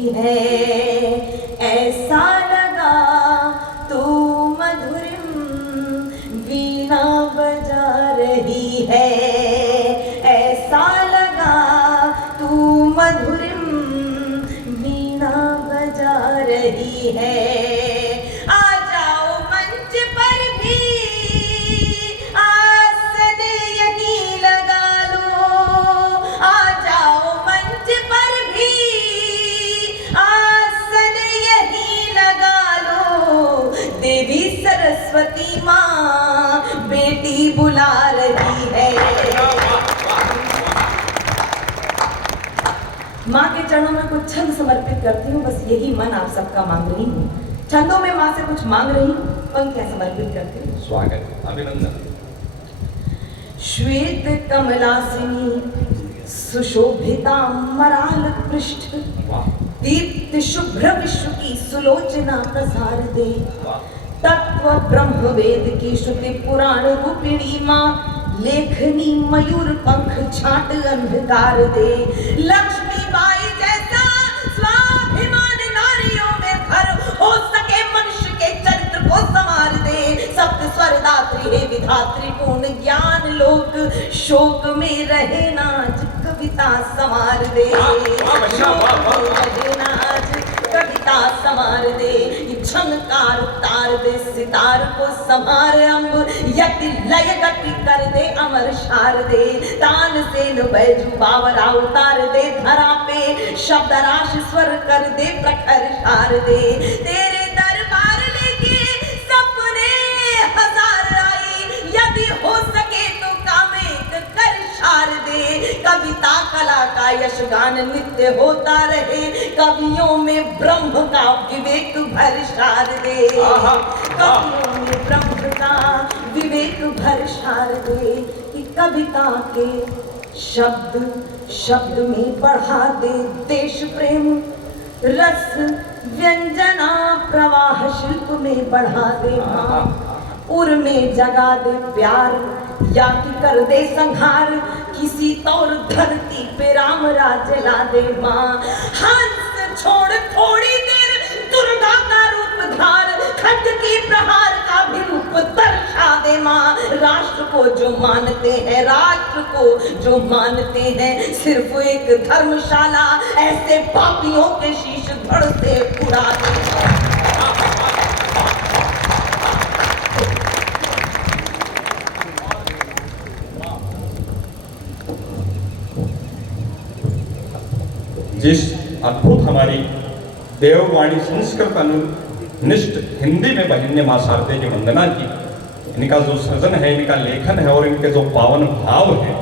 रही है, ऐसा लगा तू मधुरिम वीणा बजा रही है, ऐसा लगा तू मधुरिम वीणा बजा रही है। आ जाओ मंच पर भी, आसन यहीं लगा लो, आ जाओ मंच पर भी, आसन यहीं लगा लो। देवी सरस्वती माँ बेटी बुला रही है। माँ के चरणों में कुछ छंद समर्पित करती हूँ, बस यही मन आप सबका मांग रही हूँ। छंदों में माँ से कुछ मांग रही हूँ, पंक्तियां समर्पित करती हूँ। स्वागत, अभिनंदन। श्वेत कमलासिनी सुशोभिता मराल पृष्ठ, दीप्त शुभ्र विश्व की सुलोचना प्रसार दे। तत्व ब्रह्म वेद की श्रुति पुराण रूपिणी माँ, लेखनी मयूर पंख छाट अंधकार दे। लक्ष्मी बाई जैसा स्वाभिमान नारियों में भर, हो सके मनुष्य के चरित्र को संवार दे। सप्त स्वर्गदात्री हे विधात्री पूर्ण ज्ञान लोक, शोक में रहे नाज कविता संवार दे। कविता संवार दे, झंकार उतार दे, सितार को संभार अंब, यति लय गति कर दे, अमर शार दे। तान सेन बैजू बावरा उतार दे, धरा पे शब्द राशि स्वर कर दे, प्रखर शार दे। तेरे दरबार लेके सपने हजार आई, यदि हो सके तो कामेक कर शार दे। कविता कला का यशगान नित्य होता रहे, कवियों में ब्रह्म का विवेक भर शार दे। कवियों में ब्रह्म का विवेक भर शार दे, कि कविता के शब्द शब्द में बढ़ा दे देश प्रेम, रस व्यंजना प्रवाह शिल्प में बढ़ा दे। उर में जगा दे प्यार, या कि कर दे संहार, किसी तौर धरती पे राम राज्य ला दे माँ। हंस छोड़ थोड़ी देर दुर्गा का रूप धार, खड्ग की प्रहार का भी रूप दर्शा दे माँ। राष्ट्र को जो मानते हैं, राष्ट्र को जो मानते हैं, सिर्फ एक धर्मशाला ऐसे पापियों के शीश धड़ से उड़ा दे। जिस अद्भुत हमारी देववाणी संस्कृत अनुनिष्ठ हिंदी में बहन ने माँ शारदे की वंदना की, इनका जो सृजन है, इनका लेखन है और इनके जो पावन भाव है,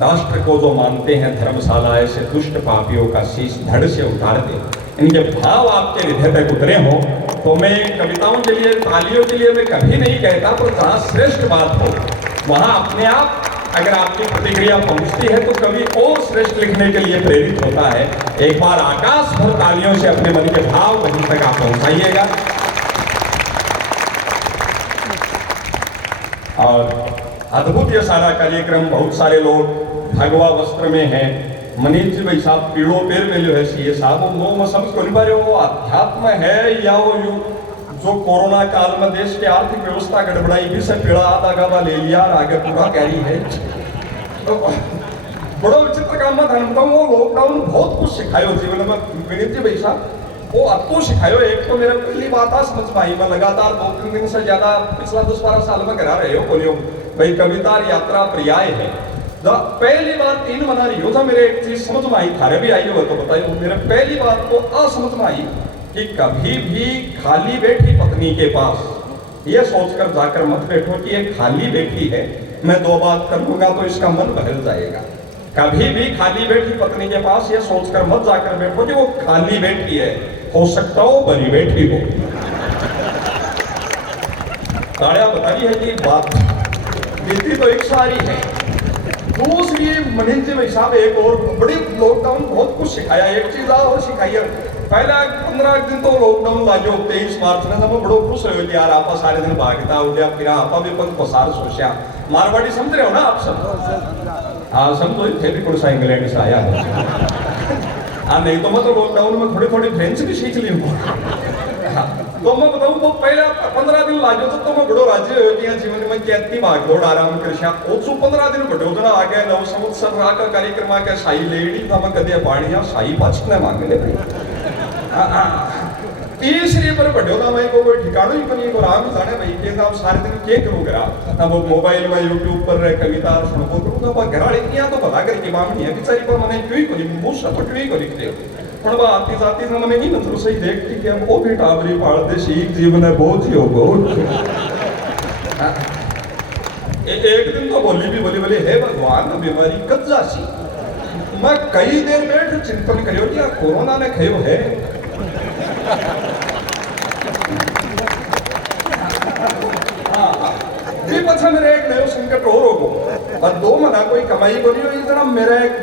राष्ट्र को जो मानते हैं धर्मशाला ऐसे दुष्ट पापियों का शीश धड़ से उतार दे, इनके भाव आपके हृदय तक उतरे हो तो मैं कविताओं के लिए, तालियों के लिए मैं कभी नहीं कहता, पर जहाँ श्रेष्ठ बात हो वहाँ अपने आप अगर आपकी प्रतिक्रिया पहुंचती है तो कवि और श्रेष्ठ लिखने के लिए प्रेरित होता है। एक बार आकाश भर तालियों से अपने मन के भाव वहीं तक आप पहुंचाइएगा। और अद्भुत ये सारा कार्यक्रम, बहुत सारे लोग भगवा वस्त्र में हैं। मनीष जी भाई साहब पीड़ो पेर में जो है सीए साहब वो समझ को नहीं पा रहे, वो अध्यात्म है या वो जो कोरोना काल में देश की आर्थिक व्यवस्था गड़बड़ाई भी से पीड़ा आधा गावा ले लिया और आगे पूरा कैरी है। तो बड़ो विचित्र काम में धन वो लॉकडाउन बहुत कुछ सिखायो जीवन में विनीत जी भाई साहब, वो अतो सिखायो। एक तो मेरा पहली बात आ समझ पाई, मैं लगातार 2-3 दिन से ज्यादा पिछला 10-12 साल में करा रहे हो बोलियो भाई कविता यात्रा पर्याय है। पहली बात 3 मना रही हो था, मेरे एक चीज समझ में आई, थारे भी आई हो तो बताइए। मेरे पहली बात को असमझ में आई कि कभी भी खाली बैठी पत्नी के पास ये सोचकर जाकर मत बैठो कि ये खाली बैठी है, मैं 2 बात कर लूंगा तो इसका मन बहल जाएगा। कभी भी खाली बैठी पत्नी के पास ये सोचकर मत जाकर बैठो कि वो खाली बैठी है, हो सकता हो बनी बैठी हो। ताड़िया बताई है कि बात बीती तो एक सारी है। दूसरी मनीष जी भाई साहब एक और बड़ी लॉकडाउन बहुत कुछ सिखाया। एक चीज और सिखाई है, पहला 15 दिन तो लॉकडाउन लागो 23 मार्च ने सब बड़ो खुश हो यार आपा सारे दिन भागता उड्या फिर आपा भी पन पसार सोचा। मारवाड़ी समझ रहे हो ना आप सब? हाँ समझो थे भी कुछ इंग्लैंड से आया हाँ नहीं तो मैं तो लॉकडाउन में थोड़ी थोड़ी फ्रेंच भी सीख ली हूँ। हाँ, तो मैं बताऊँ वो पहले 15 दिन लागो तो मैं बड़ो राज्य हो गया जीवन में कहती भाग दौड़ आराम कृष्णा ओसु 15 दिन बड़ो जना आ गया नव संवत्सर रा का कार्यक्रम आ गया साई लेडी था मैं कदे पाड़िया साई पाछने मांग ले तीसरे पर बड़ो ना मैं कोई ठिकाना ही नहीं को राम जाने भाई के नाम सारे दिन के करूंगा ना वो मोबाइल में YouTube पर कविता सुनो करूंगा पर घर वाले किया तो पता कर कि मामनी है बेचारी पर मैंने क्यों ही कोई मुझसे तो क्यों ही कोई लिखते पण बा आती जाती ना मैंने ही नजर से देखती कि हम ओ बेटा आबरी पाल दे सीख जीवन है बहुत ही हो बहुत एक दिन तो बोली बोली हे भगवान बीमारी कब जासी मैं कई देर बैठ चिंतन करियो कि कोरोना ने खयो है भी पछा मेरे एक नयो संकट और होगो और दो मना कोई कमाई बोली हो इतना मेरा एक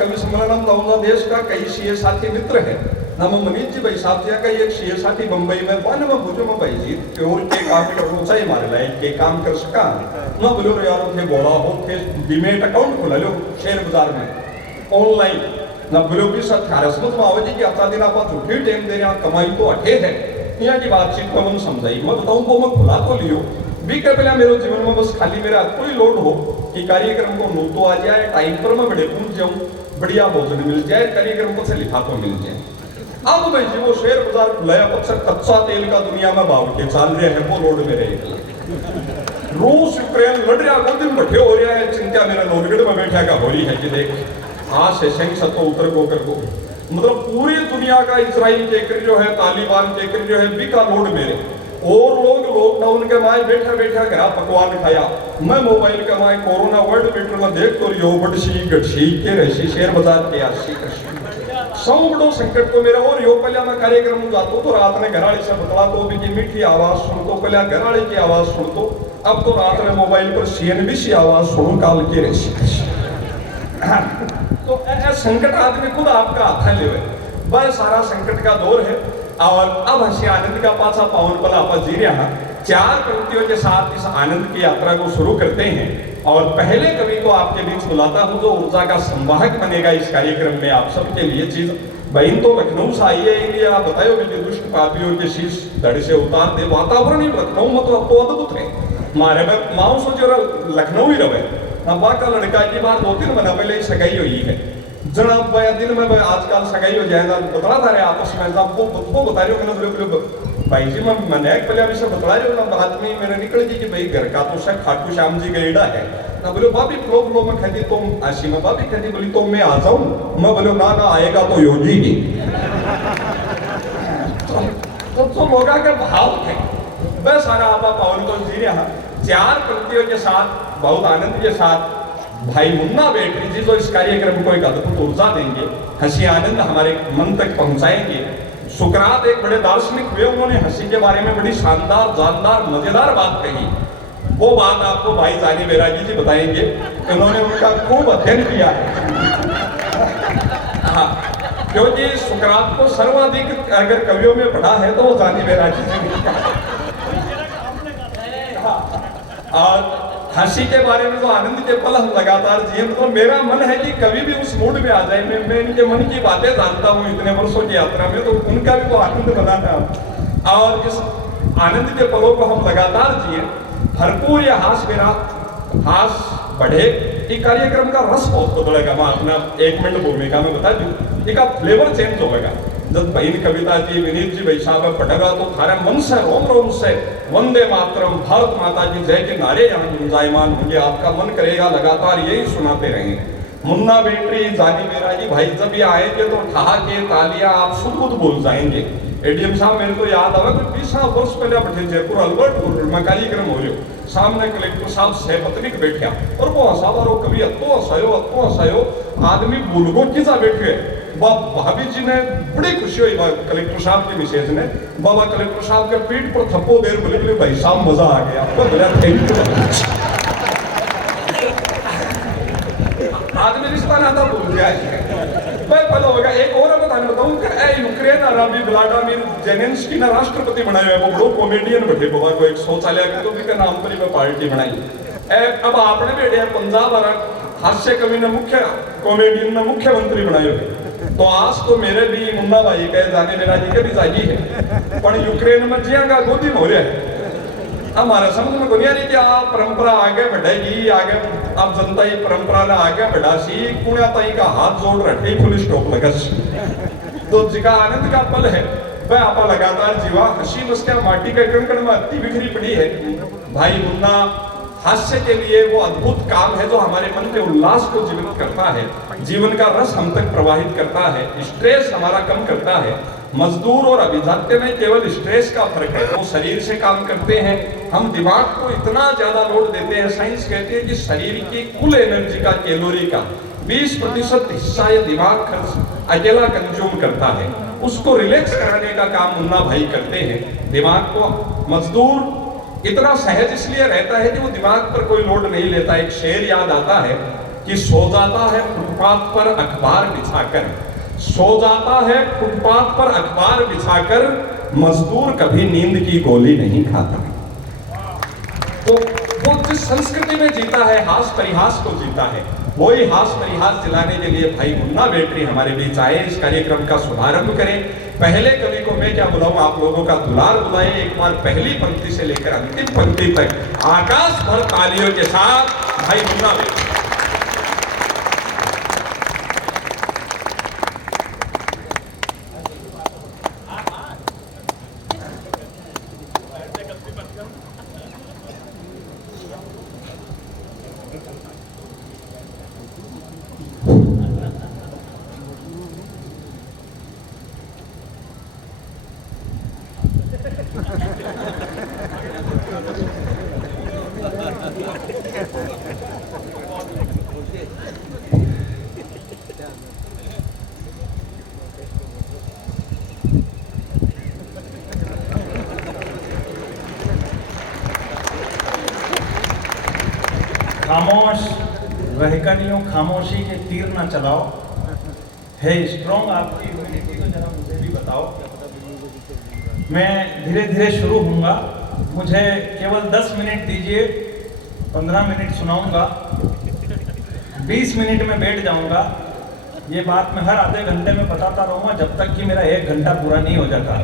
कवि सम्मेलन लाऊंगा देश का कई सीए साथी मित्र है नाम मनीष जी भाई साहब जी का एक सीए साथी बंबई में वन में बुझो में भाई जी और के काम करना चाहिए मारे लाए के काम कर सका ना बोलो यार थे बोला हो थे डीमेट अकाउंट खोला लो शेयर बाजार में ऑनलाइन ना बोलो भी सब खारसमत में आवजी कि अपना दिन आप झूठी टाइम दे रहे हैं कमाई तो अठे है यहाँ की बातचीत में मन समझाई मैं बताऊं को मैं खुला तो लियो भी कर पहले मेरे जीवन में बस खाली मेरा कोई लोड हो कि कार्यक्रम को नो तो आ जाए टाइम पर मैं बड़े पहुंच जाऊं बढ़िया भोजन मिल जाए कार्यक्रम को से लिफाफा मिल जाए अब भाई जी वो शेयर बाजार खुलाया पक्ष कच्चा तेल का दुनिया में भाव के चाल रहे हैं वो लोड में रहे रूस यूक्रेन लड़ रहा दो दिन बैठे हो रहा है चिंता मेरा लोनगढ़ में बैठा का हो रही है कि देख आज से संसद को उतर को कर को मतलब पूरी दुनिया का इजराइल के कर जो है तालिबान के कर जो है बिका लोड मेरे और लोग लॉकडाउन के माए बैठा बैठा घर पकवान खाया मैं मोबाइल के माए कोरोना वर्ल्ड मीटर में देख तो यो बड़सी गड़सी के रसी शेयर बाजार के आसी बड़ो संकट तो मेरा और यो पहले मैं कार्यक्रम में जाता तो रात में घराड़ी से बतला तो भी की मीठी आवाज सुनतो पहले घराड़ी की आवाज सुनतो अब तो रात में मोबाइल पर सीएनबीसी आवाज सुनो काल के रसी तो ऐसा संकट आदमी खुद आपका हाथ ले वह सारा संकट का दौर है और अब हंसी आनंद का पासा पावन पल आप जी रहे हैं 4 पंक्तियों के साथ इस आनंद की यात्रा को शुरू करते हैं और पहले कवि को आपके बीच बुलाता हूं जो ऊर्जा का संवाहक बनेगा इस कार्यक्रम में आप सबके लिए चीज बहन तो लखनऊ से आई है इसलिए आप बताओ कि दुष्ट पापियों के शीश धड़ से उतार दे वातावरण ही लखनऊ में तो अब तो अद्भुत है मारे में माओ सोचो लखनऊ ही रहे अब्बा का लड़का की बार 2-3 महीना पहले सगाई हुई है जरा दिन में आजकल सगाई हो जाएगा बता था रहे आपस में वो बता रही हो मैंने भाई जी मैंने पहले अभी से बता रही हूँ आदमी मेरे निकल गई कि भाई घर का तो सब खाटू श्याम जी का एडा है ना बोलो भाभी फ्लो फ्लो में कहती तो आशी में भाभी कहती बोली तो मैं आ जाऊं मैं बोलो ना आएगा तो योगी ही तो लोगा के भाव थे बस सारा आपा पावन को जी रहा 4 पंक्तियों के साथ बहुत आनंद के साथ भाई मुन्ना बेटरी जी जो इस कार्यक्रम को एक अद्भुत ऊर्जा देंगे हंसी आनंद हमारे मन तक पहुंचाएंगे सुकरात एक बड़े दार्शनिक हुए उन्होंने हंसी के बारे में बड़ी शानदार जानदार मजेदार बात कही वो बात आपको भाई जानी बैरागी जी बताएंगे उन्होंने उनका खूब अध्ययन किया है हाँ क्योंकि सुकरात को सर्वाधिक अगर कवियों में पढ़ा है तो वो जानी बैरागी जी और हंसी के बारे में तो आनंद के पल हम लगातार जिए मतलब मेरा मन है कि कभी भी उस मूड में आ जाए मैं इनके मन की बातें जानता हूँ इतने वर्षों की यात्रा में तो उनका भी वो आनंद बनाना और इस आनंद के पलों को हम लगातार जिए भरपूर या हास मेरा हास बढ़े ये कार्यक्रम का रस बहुत बदलेगा मैं अपना 1 मिनट भूमिका में बता दूं इसका फ्लेवर चेंज होगा जब बहन कविता जी विनीत जी भाई साहब पढ़ेगा तो थारे मन से रोम रोम से वंदे मातरम भारत माता की जय के नारे यहाँ गुंजायमान होंगे आपका मन करेगा लगातार यही सुनाते रहेंगे मुन्ना बेटरी जानी मेरा जी भाई जब ये आएंगे तो ठहाके तालियां आप सुध बोल जाएंगे एडीएम साहब मेरे को याद आवा कि 20 वर्ष पहले बैठे जयपुर अल्बर्ट में कार्यक्रम हो रहे सामने कलेक्टर साहब सहपत्निक बैठा और वो हंसावा रो कभी अत्तो हंसायो आदमी बुलगो किसा बैठे भाभी जी ने बड़ी खुशी हुई कलेक्टर साहब की मिसेज ने बाबा कलेक्टर साहब के पीठ पर थप्पो देर बोले भाई साहब मजा आ गया आपको बोला थैंक यू आदमी रिश्ता नाता भूल गया मैं पता होगा एक और बताऊं कि यूक्रेन अरबी व्लादिमीर जेलेंस्की ने राष्ट्रपति बनाया है वो बड़ो कॉमेडियन बैठे बाबा को एक शौचालय के तो भी नाम पर ही पार्टी बनाई अब आपने बैठे पंजाब और हास्य कवि ने मुख्य कॉमेडियन ने मुख्यमंत्री बनाए तो आज तो मेरे भी मुन्ना भाई कहे जाने मेरा जी के भी जागी है पर यूक्रेन में जिया का गोदी हो रहा है हमारा समझ में कोई नहीं कि आप परंपरा आगे बढ़ेगी आगे अब जनता ही परंपरा ने आगे बढ़ासी कुणा ताई का हाथ जोड़ रखे फुल स्टॉप लगस तो जिका आनंद का पल है वह आपा लगातार जीवा हंसी मस्तिया माटी के कंकड़ में अति बिखरी पड़ी है भाई मुन्ना हास्य के लिए वो अद्भुत काम है जो हमारे मन के उल्लास को जीवित करता है जीवन का रस हम तक प्रवाहित करता है स्ट्रेस हमारा कम करता है मजदूर और अभिजात्य में केवल स्ट्रेस का फर्क है वो शरीर से काम करते हैं हम दिमाग को इतना ज्यादा लोड देते हैं साइंस कहती है कि शरीर की कुल एनर्जी का कैलोरी का 20% हिस्सा ये दिमाग खर्च अकेला कंज्यूम करता है उसको रिलैक्स कराने का काम मुन्ना भाई करते हैं दिमाग को मजदूर इतना सहज इसलिए रहता है कि वो दिमाग पर कोई लोड नहीं लेता एक शेर याद आता है कि सो जाता है फुटपाथ पर अखबार बिछाकर सो जाता है फुटपाथ पर अखबार बिछाकर मजदूर कभी नींद की गोली नहीं खाता तो वो जिस संस्कृति में जीता है हास परिहास को जीता है वही हास परिहास दिलाने के लिए भाई मुन्ना बेटरी हमारे बीच आए इस कार्यक्रम का शुभारंभ करें पहले कवि को मैं क्या बुलाऊं आप लोगों का दुलार बुलाएं एक बार पहली पंक्ति से लेकर अंतिम पंक्ति तक आकाश भर तालियों के साथ भाई मुन्ना बेटरी खामोश रहकर यूं खामोशी के तीर ना चलाओ है स्ट्रॉन्ग आपकी इम्यूनिटी तो जरा मुझे भी बताओ मैं धीरे धीरे शुरू होऊंगा मुझे केवल 10 मिनट दीजिए 15 मिनट सुनाऊंगा 20 मिनट में बैठ जाऊंगा ये बात मैं हर आधे घंटे में बताता रहूंगा जब तक कि मेरा 1 घंटा पूरा नहीं हो जाता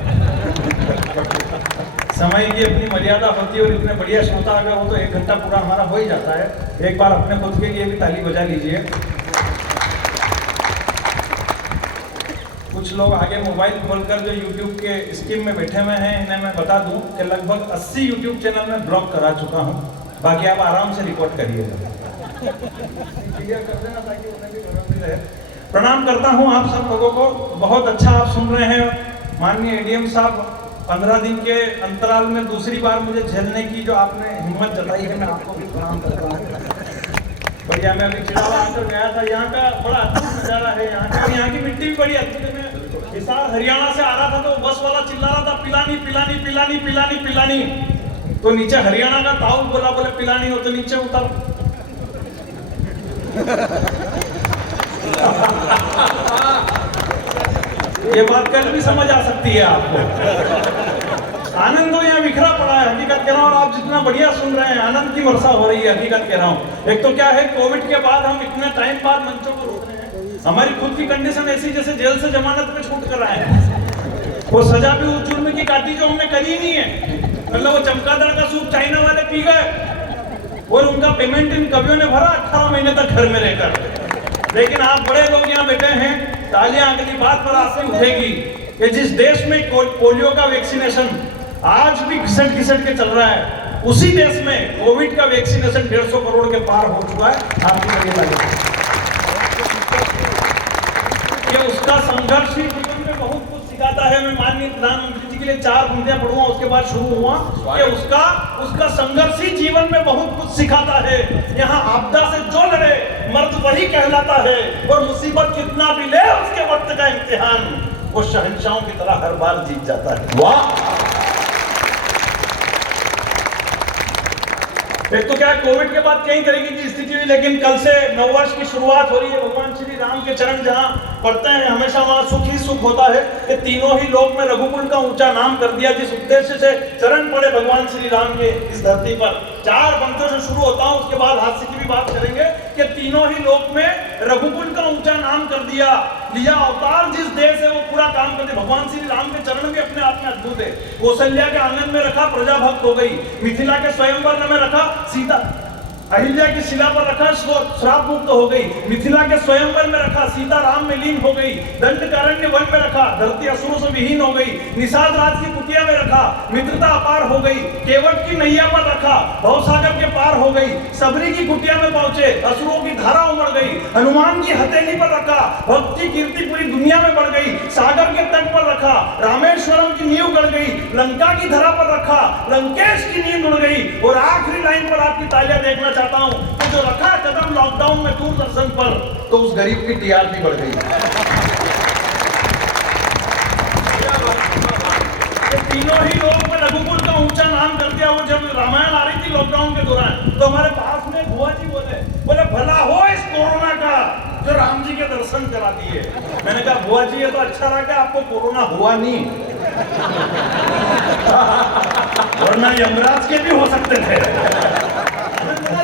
समय की अपनी मर्यादा होती है और इतने बढ़िया श्रोता अगर हो तो 1 घंटा पूरा हमारा हो ही जाता है एक बार अपने खुद के लिए भी ताली बजा लीजिए कुछ लोग आगे मोबाइल खोलकर जो YouTube के स्कीम में बैठे हुए हैं इन्हें मैं बता दूं कि लगभग 80 YouTube चैनल में ब्लॉक करा चुका हूं बाकी आप आराम से रिकॉर्ड करिएगा प्रणाम करता हूं आप सब लोगों को बहुत अच्छा आप सुन रहे हैं माननीय एडीएम साहब 15 दिन के अंतराल में दूसरी बार मुझे झेलने की जो आपने हिम्मत जताई है मैं आपको भी प्रणाम करता हूँ बढ़िया मैं अभी चिड़ावा आकर गया था यहाँ का बड़ा अद्भुत नजारा है यहाँ की मिट्टी भी बड़ी अद्भुत है हिसार हरियाणा से आ रहा था तो बस वाला चिल्ला रहा था पिलानी पिलानी पिलानी पिलानी पिलानी तो नीचे हरियाणा का ताऊ बोला बोले पिलानी हो तो नीचे उतर ये बात कल भी समझ आ सकती है आपको आनंद तो यहाँ बिखरा पड़ा है हकीकत कह रहा हूँ आप जितना बढ़िया सुन रहे हैं आनंद की वर्षा हो रही है हकीकत कह रहा हूँ एक तो क्या है कोविड के बाद हम इतने टाइम बाद मंचों को रोक रहे हैं हमारी खुद की कंडीशन ऐसी जैसे जेल से जमानत में छूट कर आए हैं वो सजा भी उस जुर्म की काटी जो हमने करी नहीं है मतलब वो चमगादड़ का सूप चाइना वाले पी गए और उनका पेमेंट इन कवियों ने भरा 18 महीने तक घर में रहकर लेकिन आप बड़े लोग यहाँ बैठे हैं तालियां अगली बात पर आपकी उठेगी कि जिस देश में पोलियो का वैक्सीनेशन आज भी घिसट घिसट के चल रहा है उसी देश में कोविड का वैक्सीनेशन 150 करोड़ के पार हो चुका है आपकी लगे लगे ये उसका संघर्ष ही जीवन में बहुत कुछ सिखाता है मैं माननीय प्रधानमंत्री जी के लिए 4 पंक्तियां पढ़ूंगा उसके बाद शुरू हुआ कि उसका संघर्ष ही जीवन में बहुत कुछ सिखाता है यहाँ आपदा से जो लड़े मर्द वही कहलाता है और मुसीबत कितना भी ले उसके वक्त का इम्तिहान वो शहंशाहों की तरह हर बार जीत जाता है वाह एक तो क्या कोविड के बाद कई तरीके की स्थिति हुई लेकिन कल से नववर्ष की शुरुआत हो रही है भगवान श्री राम के चरण जहां पढ़ते हैं हमेशा वहां सुख ही सुख होता है कि तीनों ही लोक में रघुकुल का ऊंचा नाम कर दिया जिस उद्देश्य से चरण पड़े भगवान श्री राम के इस धरती पर 4 पंक्तियों से शुरू होता हूं उसके बाद हास्य की भी बात करेंगे कि तीनों ही लोक में रघुकुल का ऊंचा नाम कर दिया, लिया अवतार जिस देश है वो पूरा काम कर दिया। भगवान श्री राम के चरण भी अपने आप में अद्भुत है। कौशल्या के आंगन में रखा, प्रजा भक्त हो गई। मिथिला के स्वयंवर में रखा, सीता अहिल्या की शिला पर रखा, श्राप मुक्त हो गई। मिथिला के स्वयंवर में रखा, सीता राम में लीन हो गई। दंडकारण्य वन में रखा, धरती असुरों से विहीन हो गई। निषाद राज की कुटिया में रखा, मित्रता अपार हो गई। केवट की नैया पर रखा, भवसागर के पार हो गई। सबरी की कुटिया में पहुंचे, असुरों की धारा उमड़ गई। हनुमान की हथेली पर रखा, भक्त की कीर्ति पूरी दुनिया में बढ़ गई। सागर के तट पर रखा, रामेश्वरम की नींव गड़ गई। लंका की धरा पर रखा, लंकेश की नींद उड़ गई। और आखिरी लाइन पर आपकी तालियां देखना चाहता हूं कि जो रखा कदम लॉकडाउन में दूरदर्शन पर, तो उस गरीब की टीआरपी बढ़ गई। तीनों ही लोग में रघुकुल का ऊंचा नाम कर दिया। वो जब रामायण आ रही थी लॉकडाउन के दौरान, तो हमारे पास में बुआ जी बोले भला हो इस कोरोना का जो राम जी के दर्शन करा दिए। मैंने कहा बुआ जी ये तो अच्छा रहा कि आपको कोरोना हुआ नहीं, वरना यमराज के भी हो सकते थे।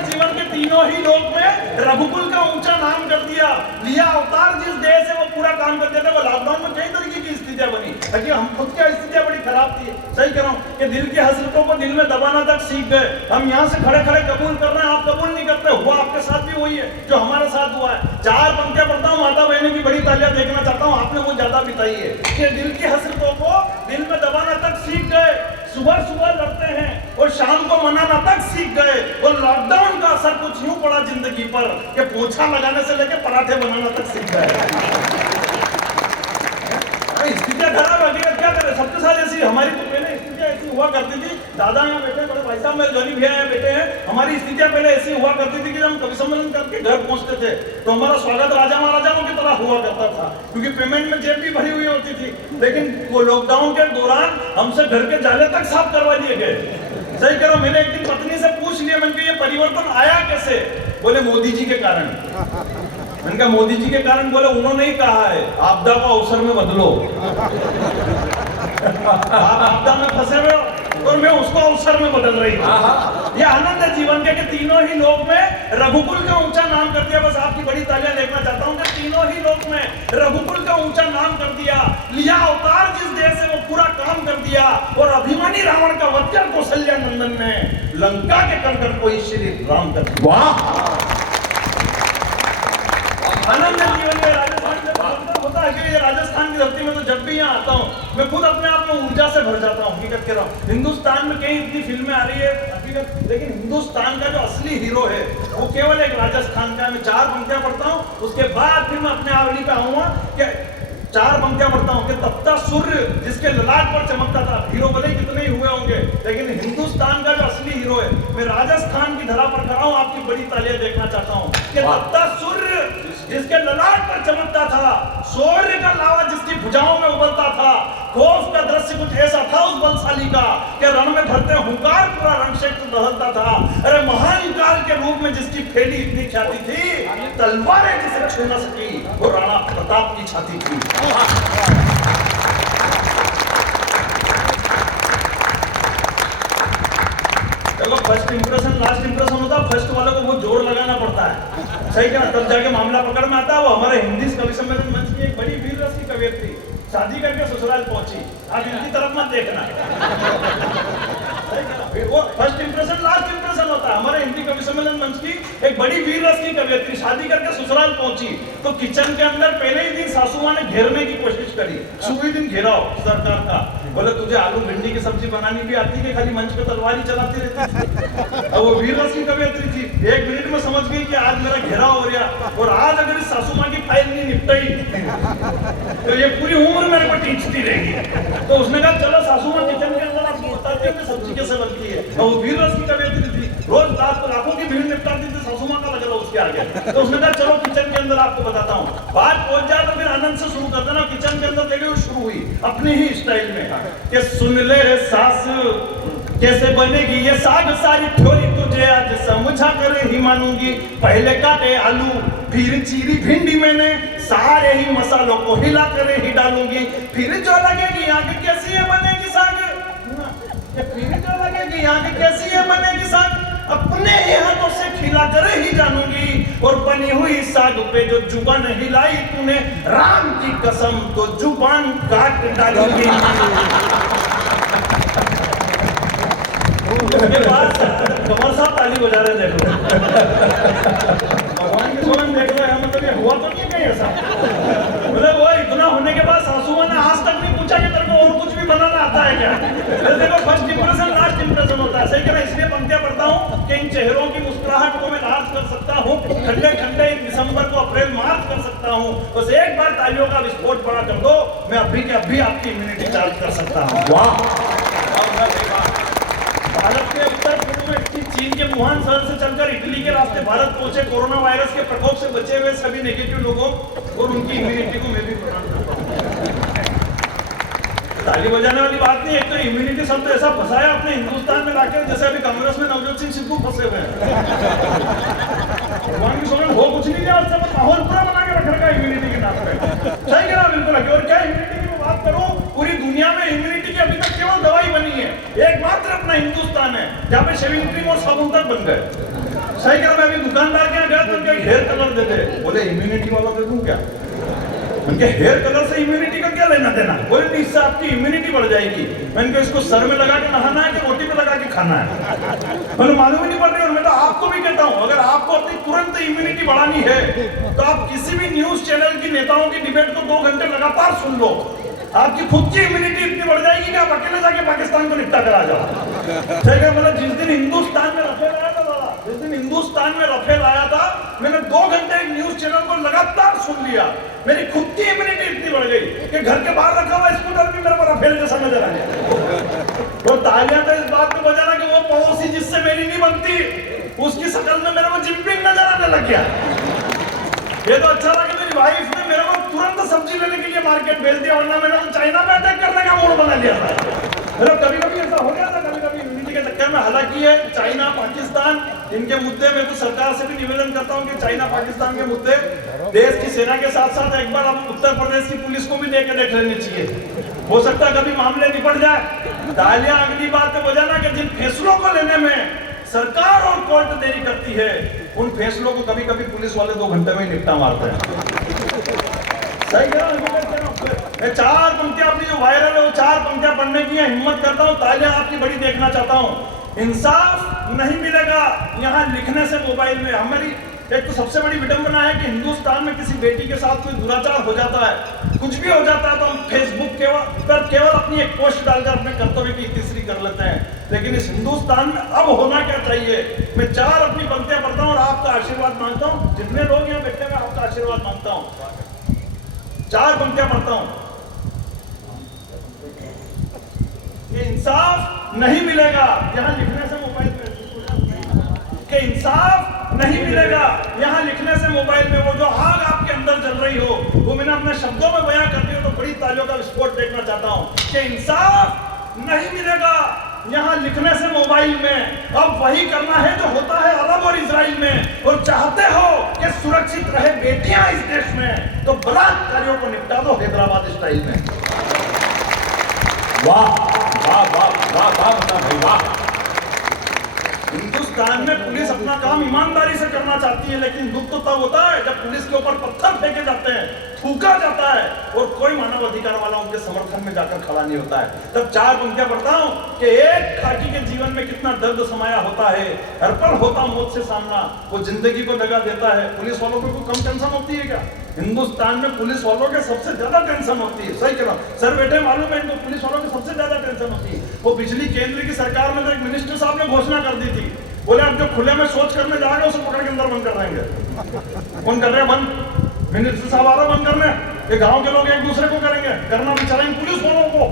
जीवन के तीनों ही लोक में रघुकुल का ऊंचा नाम कर दिया, लिया अवतार जिस देश है वो पूरा काम कर दिया था। वो लॉकडाउन में कई तरीके की स्थितियां बनी, ताकि हम खुद की स्थितियां बड़ी खराब थी। सही कह रहा हूं कि दिल की हसरतों को दिल में दबाना तक सीख गए। हम यहाँ से खड़े खड़े कबूल कर रहे हैं, आप कबूल नहीं करते। हुआ आपके साथ भी वही है जो हमारे साथ हुआ है। 4 पंक्तियां पढ़ता हूँ, माता बहनों की बड़ी तालियां देखना चाहता हूँ। आपने वो ज्यादा बिताई है कि दिल की हसरतों को दिल में दबाना तक सीख गए। सुबह सुबह लड़ते हैं और शाम को मनाना तक सीख गए। और लॉकडाउन का असर कुछ यूं पड़ा जिंदगी पर कि पोछा लगाने से लेकर पराठे बनाना तक सीख गए। स्थितियां खराब हो गई, क्या करें? सबके साथ ऐसी, हमारी तो पहले स्थितियां ऐसी हुआ करती थी। दादा यहाँ बैठे, बड़े भाई साहब मेरे धोनी भैया यहाँ बैठे हैं। हमारी स्थितियां पहले ऐसी हुआ करती थी कि हम कवि सम्मेलन करके घर पहुंचते थे तो हमारा स्वागत राजा महाराजाओं की तरह हुआ करता था, क्योंकि पेमेंट में जेब भी भरी हुई होती थी। लेकिन वो लॉकडाउन के दौरान हमसे घर के जाले तक साफ करवा दिए गए। सही करो, मैंने एक दिन पत्नी से पूछ लिया, मैंने ये परिवर्तन आया कैसे? बोले मोदी जी के कारण। मैंने कहा मोदी जी के कारण? बोले उन्होंने ही कहा है आपदा को अवसर में बदलो। आप आपदा में फंसे हुए हो और मैं उसको अवसर में बदल रही हूँ। ये आनंद है जीवन के कि तीनों ही लोक में रघुकुल का ऊंचा नाम कर दिया। बस आपकी बड़ी तालियां देखना चाहता हूँ कि तीनों ही लोक में रघुकुल का ऊंचा नाम कर दिया, लिया अवतार जिस देश से वो पूरा काम कर दिया। और अभिमानी रावण का वध कर कौशल्या नंदन ने लंका के कंकर को श्री राम कर दिया। वाह, आनंद जीवन में। राजस्थान में होता है कि ये राजस्थान की धरती में तो जब भी यहाँ आता हूँ मैं खुद अपने आप में ऊर्जा से भर जाता हूँ। हकीकत कह रहा हूँ, हिंदुस्तान में कई इतनी फिल्में आ रही है हकीकत, लेकिन हिंदुस्तान का जो असली हीरो है वो केवल एक राजस्थान का। मैं 4 पंक्तियां पढ़ता हूँ, उसके बाद फिर मैं अपने आवली पे आऊंगा कि 4 पंक्तियां पढ़ता हूँ कि तपता सूर्य जिसके ललाट पर चमकता था। हीरो भले ही कितने ही हुए होंगे, लेकिन हिंदुस्तान का जो असली हीरो है, मैं राजस्थान की धरा पर खड़ा हूँ। आपकी बड़ी तालियां देखना चाहता हूँ कि तपता सूर्य जिसके ललाट पर चमकता था, सूर्य का लावा जिसकी भुजाओं में उबलता था। खौफ का दृश्य कुछ ऐसा था उस बलशाली का कि रण में भरते हुंकार पूरा रणक्षेत्र दहलता था। अरे महान काल के रूप में जिसकी फैली इतनी ख्याति थी, तलवारें जिसे छू न सकी वो राणा प्रताप की छाती थी। देखो, फर्स्ट इंप्रेशन लास्ट इंप्रेशन होता है। फर्स्ट वाले को बहुत जोर लगाना पड़ता है, सही क्या? तब जाके मामला पकड़ में आता है। वो हमारे हिंदी कवि सम्मेलन मंच की एक बड़ी वीर रस की कवियत्री, शादी करके ससुराल पहुंची। आप इनकी तरफ मत देखना। वो फर्स्ट इंप्रेशन लास्ट इंप्रेशन होता है। हमारे हिंदी कवि सम्मेलन मंच की एक बड़ी वीर रस की कवियत्री शादी करके ससुराल पहुंची तो किचन के अंदर पहले ही दिन सासू मां ने घेरने की कोशिश करी। सुबह दिन घेराव सरकार का। बोले तुझे आलू भिंडी की सब्जी बनानी भी आती है, खाली मंच पे तलवार ही चलाती रहती थी। अब वो वीर रस की कवियत्री थी, 1 मिनट में समझ गई कि आज मेरा घेराव हो गया और आज अगर इस सासू मां की फाइल नहीं निपटाई तो ये पूरी उम्र मेरे को टीचती रहेगी। तो उसने कहा चलो सासू मां किचन के अंदर आपको बताती है कि सब्जी कैसे बनती है। और वो वीर रस की कवियत्री थी, रोज लाखों की भीड़ निपटाती थी, सासू मां का लग रहा उसके आगे। तो उसने कहा चलो किचन के अंदर आपको बताता हूँ। बात पहुंच जाए तो फिर आनंद से शुरू कर देना। किचन के अंदर देखिए शुरू हुई अपनी ही स्टाइल में कि सुन ले सास कैसे बनेगी ये साग, सारी थ्योरी तुझे आज समझा कर ही मानूंगी। पहले काटे आलू फिर चीरी भिंडी, मैंने सारे ही मसालों को हिला कर ही डालूंगी। फिर जो लगेगी आगे कैसी है बनेगी साग, फिर जो लगेगी आगे कैसी है बनेगी साग, अपने ही हाथों से खिला कर ही जानूंगी, और बनी हुई साग पे जो जुबान हिलाई तूने राम की कसम तो जुबान काट डालूंगी। उसके बाद कमर साहब ताली बजा रहे, देखो भगवान के सोलन देख रहे हैं, मतलब ये हुआ तो नहीं कहीं ऐसा। मतलब वो इतना होने के बाद सासू माँ ने आज तक नहीं पूछा कि तेरे को और कुछ भी बनाना आता है क्या। देखो फर्स्ट इंप्रेशन लास्ट इंप्रेशन होता है, सही कह रहा। इसलिए पंक्तियां पढ़ता हूँ कि इन चेहरों की मुस्कुराहट को मैं राज कर सकता हूँ, ठंडे ठंडे दिसंबर को अप्रैल मार्च कर सकता हूँ। बस एक बार तालियों का विस्फोट बड़ा कर दो, मैं अभी के अभी आपकी इम्यूनिटी चार्ज कर सकता हूँ। वाह, भारत के उत्तर पूर्व में स्थित चीन के वुहान शहर से चलकर इटली के रास्ते भारत पहुंचे कोरोना वायरस के प्रकोप से बचे हुए सभी नेगेटिव लोगों और उनकी इम्यूनिटी को मैं भी प्रदान करता हूं। ताली बजाने वाली बात नहीं, एक तो इम्यूनिटी शब्द ऐसा फंसाया अपने हिंदुस्तान में लाकर, जैसे अभी कांग्रेस में नवजोत सिंह सिद्धू फंसे हुए हैं। भगवान की सोलन हो कुछ नहीं, आज सब माहौल पूरा बना के रख रखा है इम्यूनिटी के नाम पे। सही कह रहा बिल्कुल। और क्या इम्यूनिटी की बात करूं, पूरी दुनिया में इम्यूनिटी की अभी तक केवल दवाई बनी है, एकमात्र अपना हिंदुस्तान है जहाँ पे शेविंग क्रीम और साबुन तक बन गए। सही कह रहा। मैं अभी दुकानदार के यहाँ गया तो उनका हेयर कलर देते, बोले इम्यूनिटी वाला दे दूं क्या। उनके हेयर कलर से इम्यूनिटी का क्या लेना देना, बोले नहीं इससे आपकी इम्यूनिटी बढ़ जाएगी। मैंने कहा इसको सर में लगा के नहाना है कि रोटी पे लगा के खाना है, मैंने मालूम ही नहीं पड़ रही। और मैं तो आपको भी कहता हूँ, अगर आपको अपनी तुरंत इम्यूनिटी बढ़ानी है तो आप किसी भी न्यूज चैनल की नेताओं की डिबेट को 2 घंटे लगातार सुन लो, आपकी खुद की इम्यूनिटी इतनी बढ़ जाएगी कि आप अकेले जाके पाकिस्तान को निपटा कर आ जाओ। ठीक है। मतलब जिस दिन हिंदुस्तान में रफेल आया था, जिस दिन हिंदुस्तान में रफेल आया था, मैंने 2 घंटे एक न्यूज चैनल को लगातार सुन लिया, मेरी खुद की इम्यूनिटी इतनी बढ़ गई कि घर के बाहर रखा हुआ स्कूटर भी मेरे को रफेल जैसा नजर आया। तो तालियां तो इस बात पे बजाना कि वो पड़ोसी जिससे मेरी नहीं बनती, उसकी शक्ल में मेरे को जिम्पिंग नजर आने लग गया। ये तो अच्छा था कि मेरी वाइफ ने मेरे को तुरंत सब्जी लेने के लिए मार्केट भेज दिया, वरना मैंने तो चाइना पे अटैक करने का मूड बना लिया था। मतलब कभी कभी ऐसा हो गया था, कभी कभी इम्यूनिटी के चक्कर में। हालांकि ये चाइना पाकिस्तान इनके मुद्दे में तो सरकार से भी निवेदन करता हूँ कि चाइना पाकिस्तान के मुद्दे देश की सेना के साथ साथ एक बार अब उत्तर प्रदेश की पुलिस को भी देख लेनी चाहिए, हो सकता है कभी मामले निपट जाए। तालियां अगली बात पे बजाना कि जिन फैसलों को लेने में सरकार और कोर्ट देरी करती है, उन फैसलों को कभी कभी पुलिस वाले 2 घंटे में ही निपटा मारते हैं। सही कह रहा हूं। मैं 4 पंक्तियां अपनी जो वायरल है वो 4 पंक्तियां पढ़ने की हिम्मत करता हूं, तालियां आपकी बड़ी देखना चाहता हूं। इंसाफ नहीं मिलेगा यहाँ लिखने से मोबाइल में। हमारी एक तो सबसे बड़ी विडंबना है कि हिंदुस्तान में किसी बेटी के साथ कोई दुराचार हो जाता है, कुछ भी हो जाता है, तो हम फेसबुक पर केवल अपनी एक पोस्ट डालकर अपने कर्तव्य की तीसरी कर लेते हैं। लेकिन इस हिंदुस्तान में अब होना क्या चाहिए, मैं 4 अपनी पंक्तियां पढ़ता हूं और आपका आशीर्वाद मांगता हूं। जितने लोग यहाँ बैठे हैं आपका आशीर्वाद मांगता हूं। 4 पंक्तियां पढ़ता हूं। इंसाफ नहीं मिलेगा यहाँ लिखने से मोबाइल में, कि इंसाफ नहीं मिलेगा यहाँ लिखने से मोबाइल में। वो जो आग आपके अंदर जल रही हो वो मैंने अपने शब्दों में बयां कर दी हो, तो बड़ी तालियों का विस्फोट देखना चाहता हूं कि इंसाफ नहीं मिलेगा यहाँ लिखने से मोबाइल में। अब वही करना है जो होता है अरब और इजराइल में। और चाहते हो कि सुरक्षित रहे बेटियां इस देश में, तो बलात्कारियों को निपटा दो हैदराबाद स्टाइल में। वाह वाह वाह वाह वाह वाह। हिंदुस्तान में पुलिस अपना काम ईमानदारी से करना चाहती है, लेकिन दुख तो तब होता है जब पुलिस के ऊपर पत्थर फेंके जाते हैं, थूका जाता है और कोई मानव अधिकार वाला उनके समर्थन में जाकर खड़ा नहीं होता है। तब 4 पंक्तियां पढ़ता हूं कि एक खाकी के जीवन में कितना दर्द समाया होता है, हर पल होता मौत से सामना, वो जिंदगी को दगा देता है। पुलिस वालों को कम टेंशन होती है क्या? हिंदुस्तान में पुलिस वालों के सबसे ज्यादा टेंशन होती है। सही कह रहा हूं सर, बेटे मालूम है इनको, पुलिस वालों की सबसे ज्यादा टेंशन होती है। वो पिछली केंद्र की सरकार में तो एक मिनिस्टर साहब ने घोषणा कर दी थी, बोले अब जो खुले में शौच करने जाएगा उसे पकड़ के अंदर बंद कर देंगे। कौन कर रहे हैं बंद? मिनिस्टर साहब आ रहा बंद करने। ये गांव के लोग एक दूसरे को करेंगे, करना बेचारा इन पुलिस वालों को।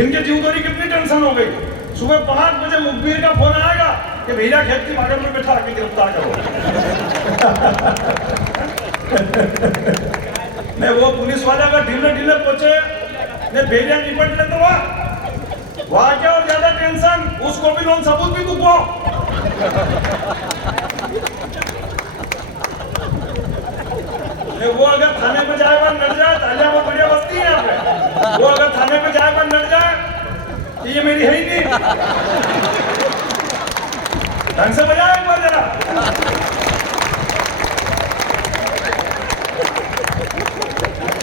इनके जीवदोरी कितनी टेंशन हो गई। सुबह 5 बजे मुखबिर का फोन आएगा कि भैया खेत की भागल में बैठा के गिरफ्तार करो। नहीं वो पुलिस वाले अगर ढीले ढीले पहुंचे, नहीं भैया निपट ले तो वहां क्या और ज्यादा टेंशन, उसको भी लोन सबूत भी दुखो। वो अगर थाने पे जाए पर लड़ जाए, तालियां बहुत बढ़िया बजती है यहाँ पे। वो अगर थाने पे जाए पर लड़ जाए, ये मेरी है ही नहीं। ढंग से बजाओ एक बार जरा।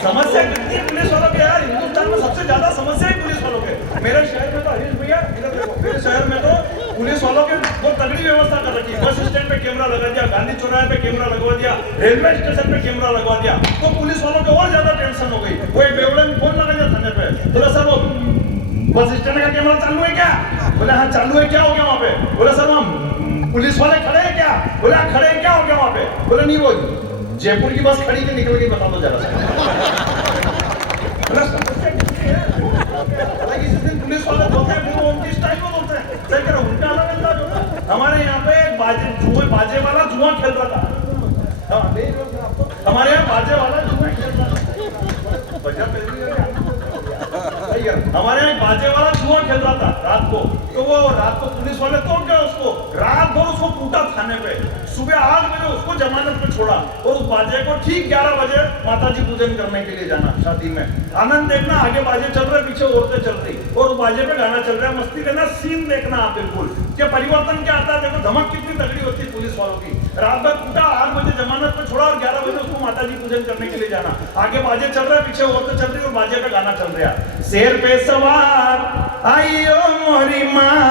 समस्या कितनी है पुलिस वालों के यार, हिंदुस्तान में सबसे ज्यादा समस्या है पुलिस वालों के। मेरे शहर में तो हरीश भैया इधर देखो, मेरे शहर में तो पुलिस वालों के बहुत तगड़ी व्यवस्था कर रखी है। बस स्टैंड पे कैमरा लगा दिया, गांधी चौराहे पे कैमरा लगवा दिया, रेलवे स्टेशन पे कैमरा लगवा दिया, तो पुलिस वालों को और ज्यादा टेंशन हो गई। वो एक बेवड़े में फोन लगा दिया थाने पे, बोला सर वो बस स्टैंड का कैमरा चालू है क्या? बोले हाँ चालू है, क्या हो गया वहाँ पे? बोले सर वहाँ पुलिस वाले खड़े हैं क्या? बोले हाँ खड़े हैं, क्या हो गया वहाँ पे? बोले नहीं वो जयपुर की बस खड़ी थी, निकल गई, बता दो जरा जिस दिन पुलिस वाले बोलते हैं वो उनकी स्टाइल में बोलते हैं, सही करो उनका अलग अंदाज होता है। हमारे यहाँ पे एक बाजे वाला जुआ खेल रहा था, हमारे यहाँ बाजे वाला जुआ खेल रहा था, हमारे यहाँ बाजे वाला जुआ खेल रहा था रात को, तो वो रात को पुलिस वाले तोड़ गए उसको, रात भर उसको कूटा थाने पे, सुबह 8 बजे उसको जमानत पे छोड़ा और उस बाजे को ठीक 11 बजे माताजी पूजन करने के लिए जाना शादी में। आनंद देखना, आगे बाजे चल रहे, पीछे औरतें चल रही और उस बाजे पे गाना चल रहा है, मस्ती करना, सीन देखना आप बिल्कुल क्या परिवर्तन क्या आता है। देखो धमक कितनी तगड़ी होती है पुलिस वालों की। रात भर कूटा, 8 बजे जमानत पे छोड़ा और 11 बजे उसको माताजी पूजन करने के लिए जाना। आगे बाजे चल रहा है, पीछे औरतें चल रही और बाजे पे गाना चल रहा है। शेर पे सवार आइयो मोरी माँ,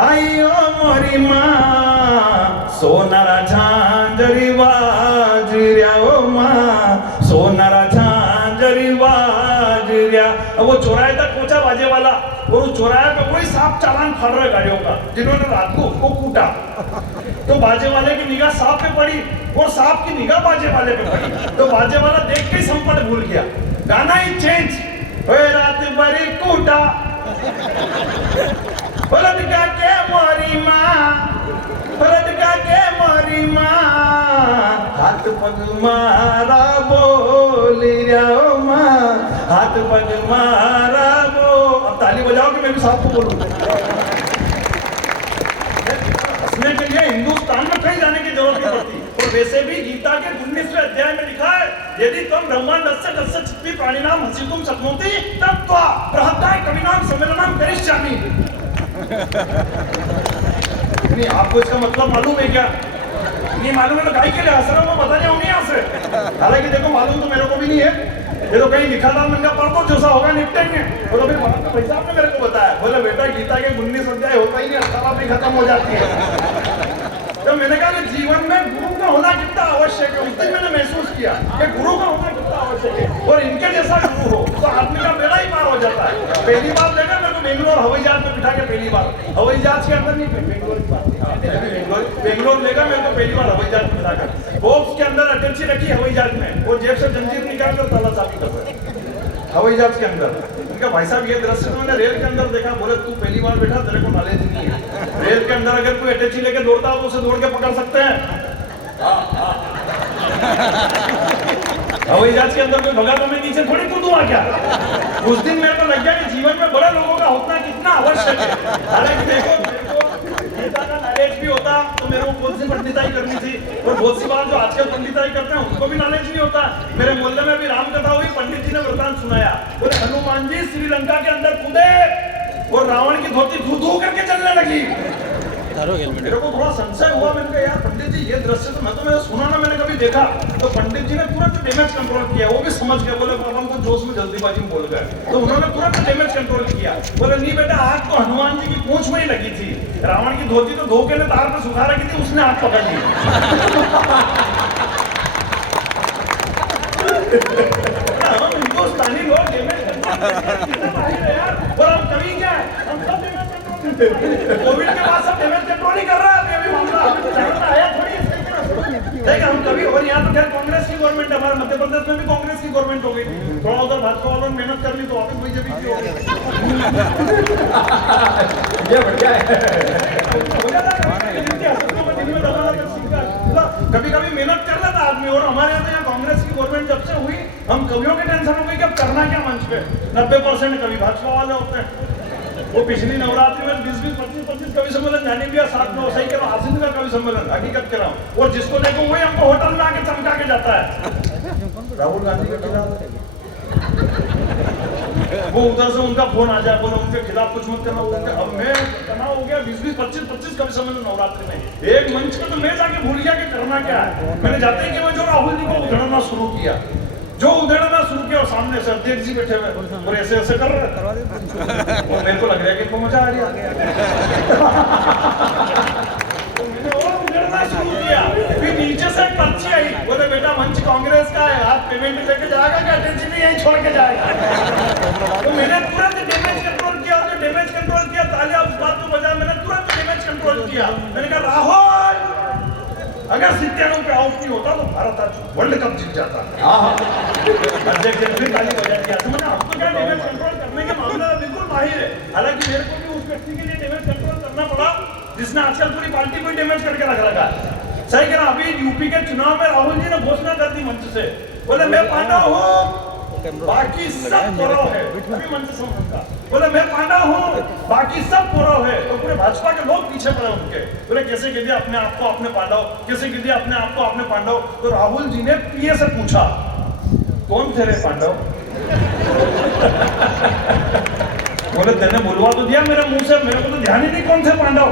आइयो मोरी माँ, सोनारा झांझरी बाज रहा ओ माँ, सोनारा झांझरी बाज रहा। अब वो चौराहे तक पहुंचा बाजे वाला और उस चौराहे पे कोई सांप चालान फाड़ रहा है गाड़ियों का, जिन्होंने रात को उसको कूटा। तो बाजे वाले की निगाह सांप पे पड़ी और सांप की निगाह बाजे वाले पे पड़ी, तो बाजे वाला देख के संपट भूल गया, गाना ही चेंज, रात भरी कूटा पलट के मोरी माँ, पलट के मोरी माँ, हाथ पग मारा बोल रहा माँ, हाथ पग मारा बो। अब ताली बजाओ कि मैं भी साथ को बोलूं। हंसने के लिए हिंदुस्तान में कहीं जाने की जरूरत नहीं पड़ती। और वैसे भी गीता के 19वें अध्याय में लिखा है, यदि तुम ब्रह्मांडस्य चित्ती प्राणिनाम हसितुम शक्नोति तत्वा प्रहत्ताय कविनाम सम्मेलनम करिष्यामि। नहीं आपको इसका मतलब मालूम है क्या? नहीं मालूम है तो गाय के लिए हंस रहा हूं, मैं बता रहा हूं नहीं यहाँ से। हालांकि देखो मालूम तो मेरे को भी नहीं है, ये तो कहीं लिखा था, मैंने पढ़ दो जैसा होगा निपटेंगे। बोलो फिर भाई साहब ने मेरे को बताया, बोले बेटा गीता के 19 अध्याय होता ही नहीं, 18 भी खत्म हो जाती है। तो मैंने कहा कि जीवन में गुरु का होना कितना आवश्यक है, उस दिन मैंने महसूस किया कि गुरु का होना कितना आवश्यक है। और इनके जैसा गुरु हो तो आदमी का बेड़ा ही पार हो जाता है। पहली बार देखा मेरे को बेंगलोर हवाई जहाज में बिठा के, पहली बार हवाई जहाज के अंदर नहीं, बेंगलोर लेगा मेरे को पहली बार हवाई जहाज में बिठाकर, बॉक्स के अंदर अटैची रखी हवाई जहाज में और जेब से जंजीर निकाल कर ताला चाबी कर रहे हवाई जहाज के अंदर। उनका भाई साहब ये दृश्य मैंने रेल के अंदर देखा, बोले तू पहली बार बैठा, तेरे को नॉलेज नहीं है। रेल के अंदर अगर कोई अटैची लेके दौड़ता हो तो उसे दौड़ के पकड़ सकते हैं। हवाई जहाज के अंदर कोई भगा तो मैं नीचे थोड़ी कूदूंगा क्या? उस दिन मेरे को लग गया कि जीवन में बड़े लोगों का होना कितना आवश्यक है। हालांकि देखो गीता का नॉलेज भी होता तो मेरे को बहुत सी पंडिताई करनी थी, और बहुत सी बात जो आजकल पंडिताई करते हैं उनको भी नॉलेज नहीं होता। मेरे मोहल्ले में भी राम कथा हुई, पंडित जी ने वरदान सुनाया, बोले हनुमान जी श्रीलंका के अंदर कूदे और रावण की धोती धू धू करके चलने लगी। मेरे को थोड़ा संशय हुआ, मैंने कहा यार पंडित जी ये दृश्य तो मैंने सुना ना, मैंने कभी देखा। तो पंडित जी ने तुरंत डैमेज कंट्रोल किया, वो भी समझ गए, बोले बाबा हम तो जोश में जल्दीबाजी में बोल गए, तो उन्होंने तुरंत डैमेज कंट्रोल किया। बोले नहीं बेटा आग तो हनुमान जी की पूंछ में ही लगी थी, रावण की धोती तो धोखे ने तार पे सुखा रखी थी, उसने आग पकड़ ली। हम हिंदुस्तानी लोग डैमेज और हम कभी क्या है, हम सब डैमेज कोविड के बाद सब डैमेज कंट्रोल ही कर रहा है। अभी मामला आया थोड़ी है हम कभी, और यहाँ तो खैर कांग्रेस की गवर्नमेंट, हमारे मध्य प्रदेश में भी कांग्रेस की गवर्नमेंट हो गई, थोड़ा उधर भाजपा वालों ने मेहनत कर ली तो वापस बीजेपी की हो गई। ये बढ़िया है, कभी कभी मेहनत कर रहा था आदमी। और हमारे यहाँ कांग्रेस की गवर्नमेंट जब से हुई, हम कवियों के टेंशन हो गई कि अब करना क्या मंच पे। 90% कवि भाजपा वाले होते हैं। वो पिछली नवरात्रि में 20-20, 25-25 कवि सम्मेलन जाने भी, साथ में सही कह आसिन का कवि सम्मेलन, हकीकत कह रहा हूँ। और जिसको देखो वही हमको होटल में आके चमका के जाता है। राहुल गांधी के खिलाफ वो उधर से उनका फोन आ जाए, बोले उनके खिलाफ कुछ मत करना। उनके अब मैं करना हो गया 20-20, 25-25 कभी समय में नवरात्रि में एक मंच पे तो मैं जाके भूल गया कि करना क्या है। मैंने जाते ही कि मैं जो राहुल जी को उधेड़ना शुरू किया, और सामने से अध्यक्ष जी बैठे हुए और ऐसे ऐसे कर रहे और मेरे को लग रहा है कि इनको मजा आ रहा तो मैंने और उधेड़ना शुरू किया। फिर नीचे से एक पर्ची आई, बोले बेटा मंच कांग्रेस का है, आप पेमेंट लेके जाएगा क्या अध्यक्ष जी भी यहीं छोड़ के जाएगा। तो मैंने तुरंत डैमेज कंट्रोल किया, और डैमेज कंट्रोल किया, तालियां उस बात को बजाया, मैंने तुरंत डैमेज कंट्रोल किया। मैंने कहा राहुल अगर 97 पे आउट नहीं होता तो भारत आज वर्ल्ड कप जीत जाता। अध्यक्ष ने फिर ताली बजा दिया। समझा, हम तो क्या डैमेज कंट्रोल करने के मामले में बिल्कुल माहिर है। हालांकि मेरे को भी उस व्यक्ति के लिए डैमेज कंट्रोल करना पड़ा जिसने आजकल पूरी पार्टी को डैमेज करके रख रखा है। सही कह रहा, अभी यूपी के चुनाव में राहुल जी ने घोषणा कर दी मंच से, बोले मैं पांडव हूँ बाकी सब कौरव है। अभी मंच से उनका बोले मैं पांडव हूँ बाकी सब कौरव है। तो पूरे भाजपा के लोग पीछे पड़े उनके, बोले कैसे कह दिया अपने आप को आपने पांडव, कैसे कह दिया अपने आप को आपने पांडव। तो राहुल जी ने पीए से पूछा कौन थे रे पांडव। बोले तेने बुलवा तो दिया मेरे मुंह से, मेरे को तो ध्यान ही नहीं कौन थे पांडव।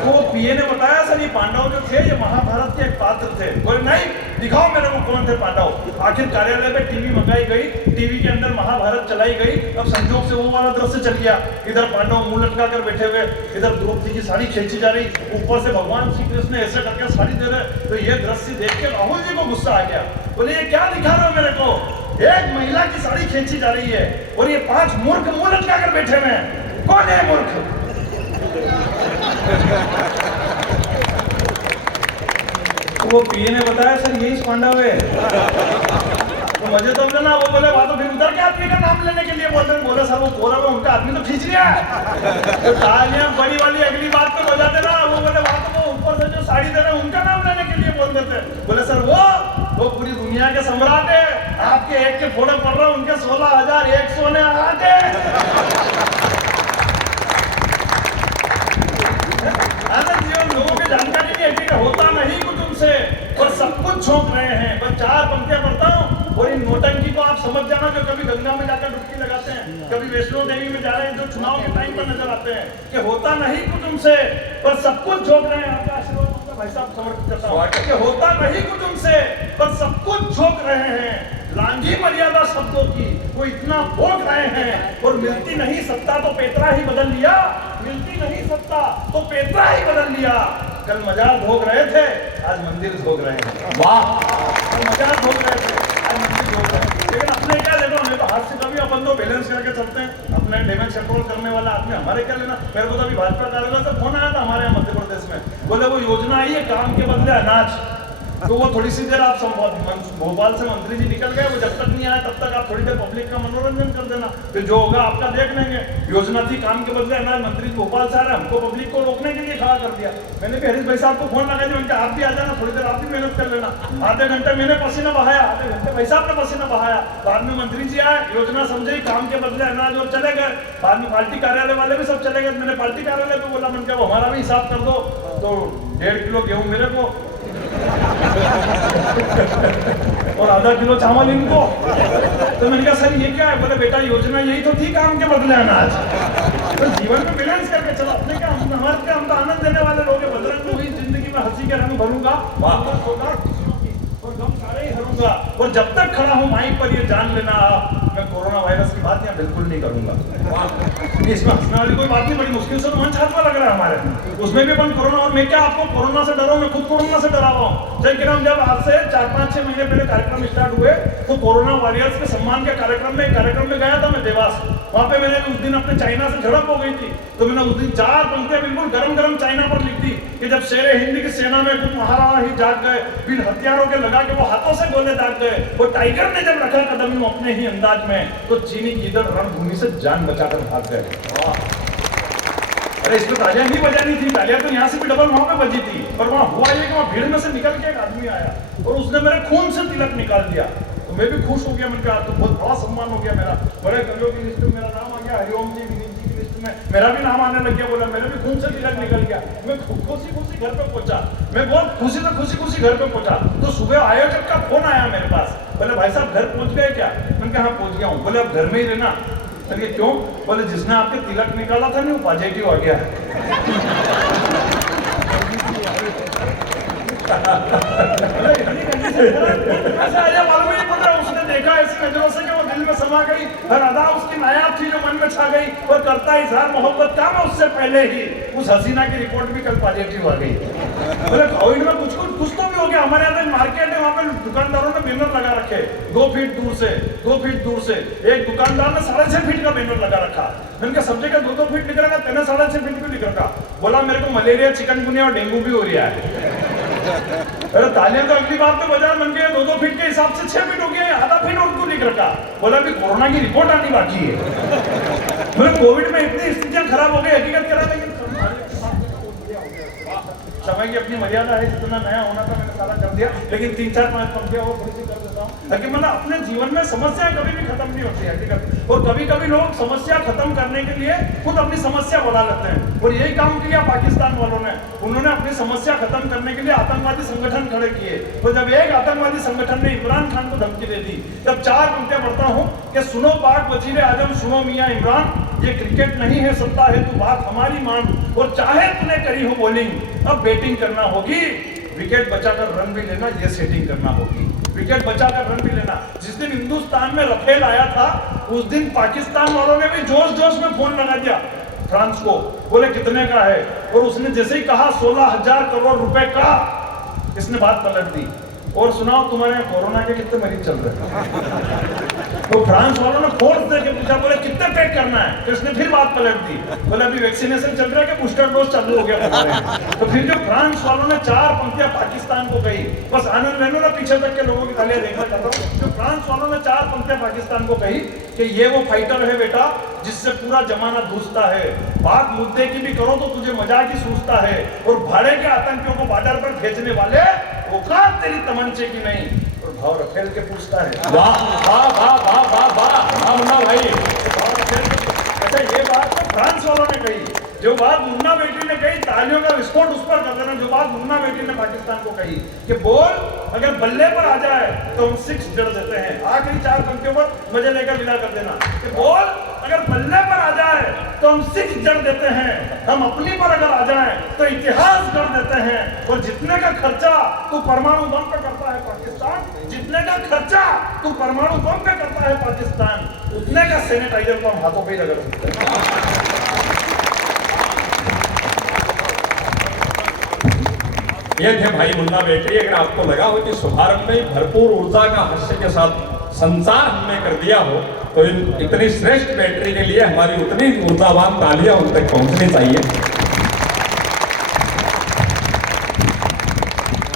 तो पीए ने बताया सर ये पांडव जो थे ये महाभारत के एक पात्र थे। बोले नहीं दिखाओ मेरे को कौन थे पांडव। आखिर कार्यालय पे टीवी मंगाई गई, टीवी के अंदर महाभारत चलाई गई। अब संजोग से वो वाला दृश्य चल गया, इधर पांडव मुंह लटका कर बैठे हुए, इधर द्रौपदी की साड़ी खींची जा रही, ऊपर से भगवान श्री कृष्ण ऐसे करके साड़ी दे रहे। तो ये दृश्य देख के राहुल जी को गुस्सा आ गया, बोले ये क्या दिखा रहे हो मेरे को, एक महिला की साड़ी खींची जा रही है और ये 5 मूर्ख मुंह लटका कर बैठे हुए हैं, कौन है मूर्ख। वो पीए ने बताया सर यही पांडव है। तो मुझे तो ना वो बोले वहां तो फिर उधर के आदमी का नाम लेने के लिए बोलते हैं। बोले सर वो कौरव है उनका आदमी तो खींच लिया है। तो तालियां बड़ी वाली अगली बात पे बजाते ना, वो बोले वहां तो वो ऊपर से जो साड़ी दे रहे हैं उनका नाम लेने के लिए बोल देते। बोले सर वो पूरी दुनिया के सम्राट है, आपके एक के फोटो पड़ रहा है उनके 16,001 सोने आते। लोगों की जानकारी नहीं है कि होता नहीं कुछ उनसे, और सब कुछ झोंक रहे हैं। बस 4 पंक्तियां पढ़ता हूँ और इन नोटंकी को आप समझ जाना, जो कभी गंगा में जाकर डुबकी लगाते हैं, कभी वैष्णो देवी में जा रहे हैं, जो चुनाव के टाइम पर नजर आते हैं कि होता नहीं कुछ उनसे पर सब कुछ झोंक रहे हैं। आपका आशीर्वाद भाई साहब समर्पित करता हूँ कि होता नहीं कुछ उनसे पर सब कुछ झोंक रहे हैं। लांघी मर्यादा शब्दों की वो इतना भोग रहे हैं, और मिलती नहीं सत्ता तो पेतरा ही बदल लिया, मिलती नहीं सत्ता तो पेतरा ही बदल लिया। कल मजार भोग रहे थे आज मंदिर भोग रहे हैं। वाह, कल मजार भोग रहे थे आज मंदिर भोग रहे हैं। लेकिन अपने क्या लेना, हमें तो हाथ से कभी अपन तो बैलेंस करके चलते हैं। अपने डैमेज कंट्रोल करने वाला आदमी हमारे क्या लेना। मेरे को तो अभी भाजपा कार्यालय से फोन आया था हमारे यहाँ मध्य प्रदेश में, बोले वो योजना आई है काम के बदले अनाज। तो वो थोड़ी सी देर आप भोपाल से मंत्री जी निकल गए, वो जब तक नहीं आए तब तक आप थोड़ी देर पब्लिक का मनोरंजन कर देना, फिर जो होगा आपका देख लेंगे। योजना थी काम के बदले अनाज, मंत्री भोपाल से आ रहे, हमको पब्लिक को रोकने के लिए खड़ा कर दिया। मैंने भी हरीश भाई साहब को फोन लगा दिया, उनके आप भी आ जाना, थोड़ी देर आप भी मेहनत कर लेना। आधे घंटे मैंने पसीना बहाया, आधे घंटे भाई साहब ने पसीना बहाया। बाद में मंत्री जी आए, योजना समझे काम के बदले अनाज, और चले गए। बाद में पार्टी कार्यालय वाले भी सब चले गए। मैंने पार्टी कार्यालय को बोला, मैंने कहा हमारा भी हिसाब कर दो। तो 1.5 किलो गेहूं मेरे को और आधा किलो चावल इनको। तो मैंने कहा सर ये क्या है, बोले बेटा योजना यही तो थी काम के बदले अनाज। तो जीवन में बैलेंस करके चलो। अपने क्या हमारे क्या, हम तो आनंद देने वाले लोग हैं। बदरंग हुई जिंदगी में हंसी के रंग भरूंगा, वापस होगा और गम सारे ही हरूंगा। और जब तक खड़ा हूं माइक पर ये जान लेना, मैं कोरोना वायरस की बात यहाँ बिल्कुल नहीं करूंगा। इसमें हंसने वाली कोई बात नहीं, बड़ी मुश्किल से मंच हाथ लग रहा है हमारे, उसमें भी अपन कोरोना। और मैं क्या आपको कोरोना से डरा, मैं खुद कोरोना से डरा हुआ हूँ। जब आज से 4-5-6 महीने पहले कार्यक्रम स्टार्ट हुए तो कोरोना वॉरियर्स के सम्मान के कार्यक्रम में गया था मैं देवास। वहां पे मैंने उस दिन अपने चाइना से झड़प हो गई थी, तो मैंने उस दिन 4 पंक्तियां बिल्कुल गरम चाइना पर लिख दी कि जब शेरे हिंद की सेना में कुछ महाराणा ही जाग गए, फिर हथियारों के लगा के वो हाथों से गोले दाग गए। वो टाइगर ने जब रखा कदम अपने ही अंदाज में, तो चीनी गीदड़ रणभूमि से जान बचाकर भाग गए। अरे इसको तालियां नहीं बजानी थी, तालियां तो यहाँ से भी डबल वहां पे बजी थी। पर वहां हुआ ये कि वहां भीड़ में से निकल के एक आदमी आया और उसने मेरे खून से तिलक निकाल दिया। तो मैं भी खुश हो गया, मैंने कहा तो बहुत बड़ा सम्मान हो गया मेरा। बड़े कवियों की लिस्ट में मेरा नाम आ गया, हरिओम जी विनीत जी की लिस्ट में मेरा भी नाम आने लग गया। बोला मेरे भी खून से तिलक निकल गया। मैं खुशी घर पे पहुंचा, मैं बहुत खुशी से खुशी घर पे पहुंचा। तो सुबह आयोजक का फोन आया मेरे पास, बोले भाई साहब घर पहुंच गए क्या? मैंने कहा हाँ पहुंच गया हूँ। बोले अब घर में ही रहना। मैंने कहा क्यों? बोले जिसने आपके तिलक निकाला था नहीं वो पॉजिटिव आ गया है। मालूम नहीं पड़ रहा, उसने देखा ऐसी नजरों से कि वो दिल में समा गई, हर अदा उसकी नायाब थी जो मन में छा गई, और करता इजहार मोहब्बत का मैं उससे पहले ही उस हसीना की रिपोर्ट भी कल पॉजिटिव आ गई। बोले कोविड में कुछ तो भी हो गया। हमारे यहाँ मार्केट है, वहाँ पे दुकानदारों ने बैनर लगा रखे 2 फीट दूर से, 2 फीट दूर से। एक दुकानदार ने 6.5 फीट का बैनर लगा रखा। मैंने कहा सब जगह 2-2 फीट लिख रखा, तेने 6.5 फीट क्यों लिख रखा? बोला मेरे को मलेरिया, चिकनगुनिया और डेंगू भी हो रहा है। अरे तालियां तो अगली बार तो बाजार बन गए, 2-2 फीट के हिसाब से 6 फीट हो गया, आधा फीट और क्यों लिख रखा? बोला अभी कोरोना की रिपोर्ट आनी बाकी है। मेरे कोविड में इतनी स्थितियां खराब हो गई, हकीकत करा, लेकिन समय की अपनी मर्यादा है, जितना नया होना था मैंने सारा कर दिया, लेकिन 3-4-5 पंक्तियां और थोड़ी सी कर देता हूँ ताकि मतलब अपने जीवन में समस्याएं कभी भी खत्म नहीं होती है हकीकत। और कभी कभी लोग समस्या खत्म करने के लिए खुद अपनी समस्या बढ़ा लेते हैं, और यही काम किया पाकिस्तान वालों ने। उन्होंने अपनी समस्या खत्म करने के लिए आतंकवादी संगठन खड़े किए। तो जब एक आतंकवादी संगठन ने इमरान खान को धमकी दे दी, तब 4 पंक्तियां पढ़ता हूँ कि सुनो पाक वजीर आजम, सुनो मियां इमरान, ये क्रिकेट नहीं है सत्ता है तू बात हमारी मान, और चाहे तूने करी हो बॉलिंग अब बैटिंग करना होगी, विकेट बचाकर रन भी लेना, ये सेटिंग करना होगी, विकेट बचाकर रन भी लेना। जिस दिन हिंदुस्तान में रफेल आया था उस दिन पाकिस्तान वालों ने भी जोश जोश में फोन लगा दिया फ्रांस को, बोले कितने का है, और उसने जैसे ही कहा 16,000 करोड़ रुपए का, इसने बात पलट दी, और सुनाओ तुम्हारे यहाँ कोरोना के कितने मरीज चल रहे हैं? तो फ्रांस वालों ने फोर्स देके पूछा, बोले कितने पैक करना है, तो इसने फिर बात पलट दी, बोले अभी वैक्सीनेशन चल रहा है कि बूस्टर डोज चालू हो गया। तो फिर जो फ्रांस वालों ने 4 पंक्तियां पाकिस्तान को कही, बस आनंद लेनो ना, पीछे तक के लोगों की तालियां देखना चाहता हूँ। जो फ्रांस वालों ने 4 पंक्तियां पाकिस्तान को कही कि ये वो फाइटर है बेटा जिससे पूरा जमाना दूसता है, बात मुद्दे की भी करो तो तुझे मजाक ही सूझता है, और भाड़े के आतंकियों को बॉर्डर पर भेजने वाले औकात तेरी तमंचे की नहीं, और भाव रफेल के पूछता है। वाह वाह वाह वाह वाह वाह मुन्ना भाई। अच्छा ये बात तो फ्रांस वालों ने कही, जो बात मुन्ना बेटी ने कही, तालियों का विस्फोट उस पर कर देना। जो बात मुन्ना बेटी ने पाकिस्तान को कही कि बोल अगर बल्ले पर आ जाए तो हम 6 जड़ देते हैं, आखिरी 4 पंक्तियों पर मजे लेकर विदा कर देना कि बोल अगर बल्ले पर आ जाए तो हम 6 जड़ देते हैं, हम अपनी पर अगर आ जाए तो इतिहास गढ़ देते हैं, और जितने का खर्चा तू परमाणु बम पे करता है पाकिस्तान, जितने का खर्चा तू परमाणु बम पे करता है पाकिस्तान, उतने का सैनिटाइजर तो हम हाथों पे ही रगड़ सकते हैं। ये थे भाई मुन्ना बेटी। अगर आपको लगा हो कि शुभारंभ में भरपूर ऊर्जा का हास्य के साथ संचार हमने कर दिया हो, तो इतनी श्रेष्ठ बैटरी के लिए हमारी उतनी ऊर्जावान तालियां उन तक पहुंचनी चाहिए।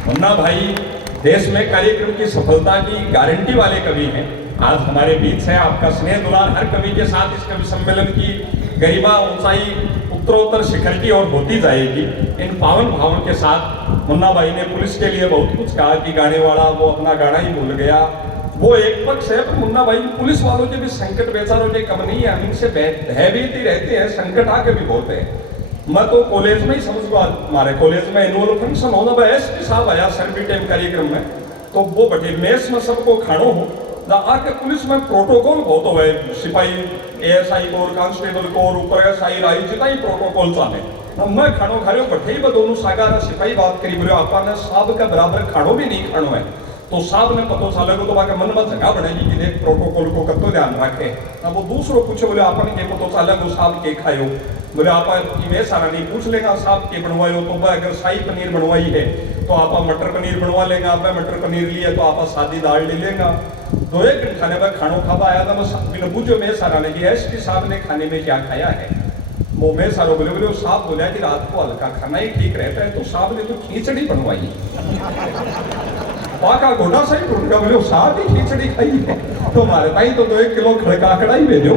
मुन्ना भाई देश में कार्यक्रम की सफलता की गारंटी वाले कवि हैं। आज हमारे बीच है, आपका स्नेह दुलार हर कवि के साथ इस कवि सम्मेलन की गरिमा ऊंचाई उत्तरोत्तर शिखर की ओर होती जाएगी। इन पावन भावों के साथ मुन्ना भाई ने पुलिस के लिए बहुत कुछ कहा कि गाने वाला वो अपना गाना ही भूल गया, वो एक पक्ष है, पर मुन्ना भाई पुलिस वालों के भी संकट बेचारों के कम नहीं है, हमसे भयभीत ही रहते हैं, संकट आके भी बोलते हैं। मैं तो कॉलेज में ही समझ लो, हमारे कॉलेज में एनुअल फंक्शन होना, वह एसपी साहब आया सर्वी टाइम कार्यक्रम में, तो वो बटे मेस में सबको खानो हो आके पुलिस में प्रोटोकॉल बहुत हो, सिपाही एएसआई को कांस्टेबल को ऊपर एसआई राई जितना ही प्रोटोकॉल चाहे, मैं खानो खा रहे हो बैठे ही दोनों सागारा सिपाही बात करी, बोले आपा ने साहब का बराबर खानो भी नहीं खानो है, तो साहब ने पतो साले को तो बाके मन में जगह बढ़ेगी कि देख प्रोटोकॉल को कतो ध्यान रखे। अब वो दूसरों पूछे, बोले आपन के पतो साले को साहब के खायो, बोले आप में सारा नहीं पूछ लेगा साहब के बनवाए हो, तो अगर शाही पनीर बनवाई है तो आप मटर पनीर बनवा लेगा, आप मटर पनीर लिए तो आप सादी दाल ले लेगा। 2-1 दिन खाने में खानो खाबा आया था, मैं पूछो मैं सारा ने कि एसपी साहब ने खाने में क्या खाया है, वो मैं सारो बोले, बोले साहब बोला कि रात को हल्का खाना ही ठीक रहता है, तो साहब ने तो खिचड़ी बनवाई, पाका घोड़ा सही ढूंढा, बोले साहब ही खिचड़ी खाई है, तो हमारे भाई तो 2-1 किलो खड़का कड़ाई भेजो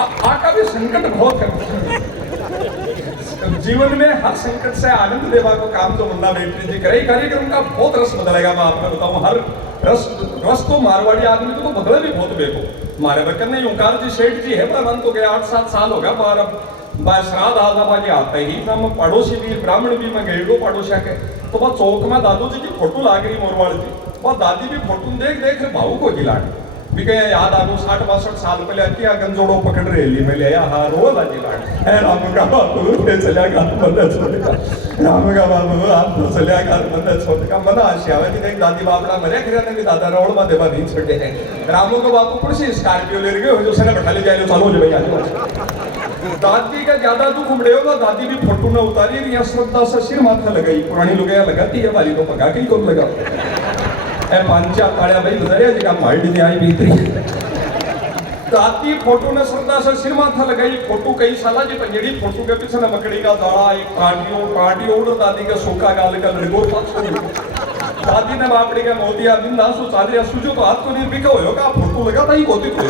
आका भी संकट बहुत है जीवन में, हर संकट से आनंद लेवा को काम तो मुन्ना बेटी जी करे। कार्यक्रम का बहुत रस बदलेगा, मैं आपको बताऊं, हर रस तो मारवाड़ी आदमी को तो बदले भी बहुत बेको। हमारे बकन ने ओंकार जी सेठ जी है, मन तो गया 8-7 साल हो गया, बार श्राद्ध आदाबाजी आते ही हम पड़ोसी भी ब्राह्मण भी मैं गए पड़ोसिया के तो वह चौक में दादू जी की फोटो लाग रही मोरवाड़ जी, वह दादी भी फोटो देख देख भाऊ को जिलाड़ भी कहे याद आगो 60-62 साल पहले क्या गंजोड़ो पकड़ रही मैं ले हाँ रो ला जिलाड़ है राम का बाबू चलिया गाल बंदा छोड़ेगा, राम का बाबू आप तो चलिया गाल बंदा छोड़ेगा मना आशियावे की दादी बापड़ा मरे खिरा ने भी दादा रोड में देवा नहीं छोड़े हैं रामू को बापू कुछ स्कॉर्पियो ले गए जो सने बैठा ले जाए चलो जो भैया दादी का ज्यादा दुख उमड़े होगा, दादी भी फोटो न उतारी रही श्रद्धा से सिर माथा लगाई, पुरानी लुगाया लगाती है वाली को पका के कौन लगा ए पांचा ताड़िया भाई गुजरिया जी का माल्टी ने आई भीतरी दादी फोटो ने श्रद्धा से सिर माथा लगाई, फोटो कई साला जी पंजेड़ी फोटो के पीछे न मकड़ी का दाड़ा एक काटियो उड़ दादी का सूखा गाल का लड़गो दादी ने बापड़ी का मोतिया बिंदा सु चालिया सुजो तो हाथ को नहीं बिका होगा फोटो लगा था ही कोती तो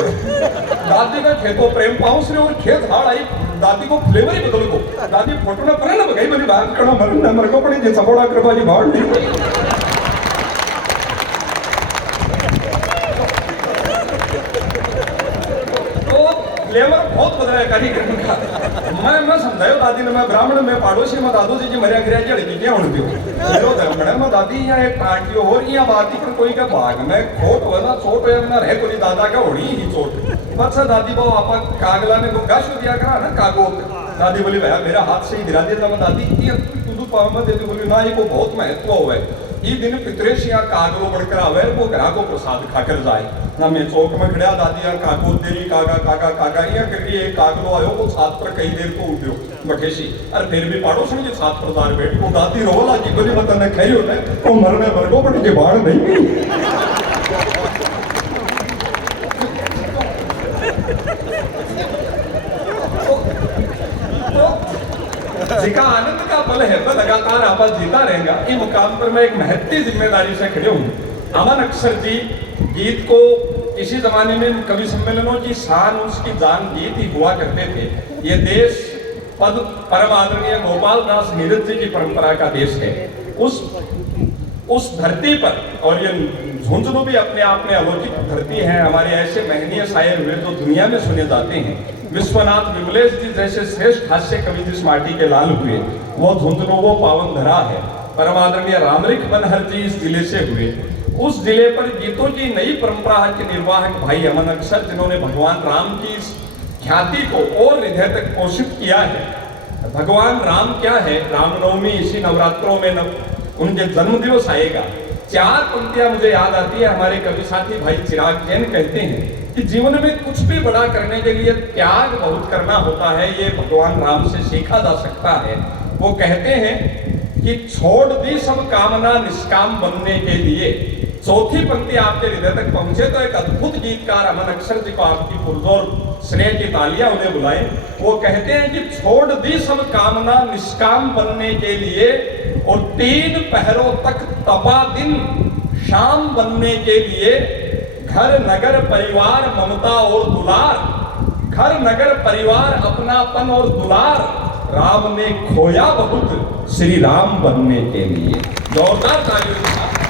दादी का खेतो प्रेम पाउस रे और खेत हाड़ आई दादी को फ्लेवर ही बदल को दादी फोटो ने परे न बगाई बनी बात करो मरन न मर को पड़ी जे सपोड़ा कृपा जी बाहर नहीं फ्लेवर बहुत बदला है कार्यक्रम का मैं समझायो दादी ने मैं ब्राह्मण में पड़ोसी में दादू जी मरिया गिरा जड़ी की क्या होने दियो मेरे धर्म में मैं दादी यहाँ एक पार्टी और यहाँ बात पर कोई का भाग में खोट वाला चोट है ना रह कोई दादा का होड़ी ही चोट बच्चा दादी बाबू आपा कागला ने को गाश दिया करा ना कागो दादी बोली भैया मेरा हाथ से ही गिरा दिया मैं दादी ये तू पाव में देती बोली ना ये को बहुत महत्व हुआ है ये दिन पितरेशिया कागलो बढ़कर आवे वो ग्राह को प्रसाद खाकर जाए ना मैं चौक में खड़ा दादिया काको तेरी कागा कागा कागा ये करके एक कागलो आयो वो साथ पर कई देर को उठ्यो बठेसी और फिर भी पड़ोस में साथ प्रदार बैठ को दादी रोला की बोली मत ने खई होने वो मरने वर्गो पड़ के बाहर नहीं जिका आनंद का पल है वह लगातार आप जीता रहेगा। ये मुकाम पर मैं एक महत्ती जिम्मेदारी से खड़े हूँ। अमन अक्सर जी गीत को किसी जमाने में कवि सम्मेलनों की शान उसकी जान गीत ही हुआ करते थे। ये देश पद परम आदरणीय गोपाल दास नीरज जी की परंपरा का देश है। उस धरती पर और ये झुंझुनू भी अपने आप में अलौकिक धरती है। हमारे ऐसे महनीय शायर हुए जो दुनिया में सुने जाते हैं। विश्वनाथ विमलेश जी जैसे श्रेष्ठ हास्य कवि जिस माटी के लाल हुए वो झुंझुनू वो पावन धरा है। परम आदरणीय रामरिख मनहर जी इस जिले से हुए। उस जिले पर गीतों की नई परंपरा के निर्वाहक भाई अमन अक्सर जिन्होंने भगवान राम की इस ख्याति को और हृदय तक पोषित किया है। भगवान राम क्या है, रामनवमी इसी नवरात्रों में उनके जन्म दिवस आएगा। 4 पंक्तियां मुझे याद आती है। हमारे कवि साथी भाई चिराग जैन कहते हैं कि जीवन में कुछ भी बड़ा करने के लिए त्याग बहुत करना होता है। ये भगवान राम से सीखा जा सकता है। वो कहते हैं कि छोड़ दी सब कामना निष्काम बनने के लिए। चौथी पंक्ति आपके हृदय तक पहुंचे तो एक अद्भुत गीतकार अमन अक्सर जी को आपकी पुरजोर स्नेह की तालियां उन्हें बुलाएं। वो कहते हैं कि छोड़ दी सब कामना निष्काम बनने के लिए और 3 पहरों तक तपा दिन शाम बनने के लिए। घर नगर परिवार ममता और दुलार, घर नगर परिवार अपनापन और दुलार, राम ने खोया बहुत श्री राम बनने के लिए। जोरदार तालियों के साथ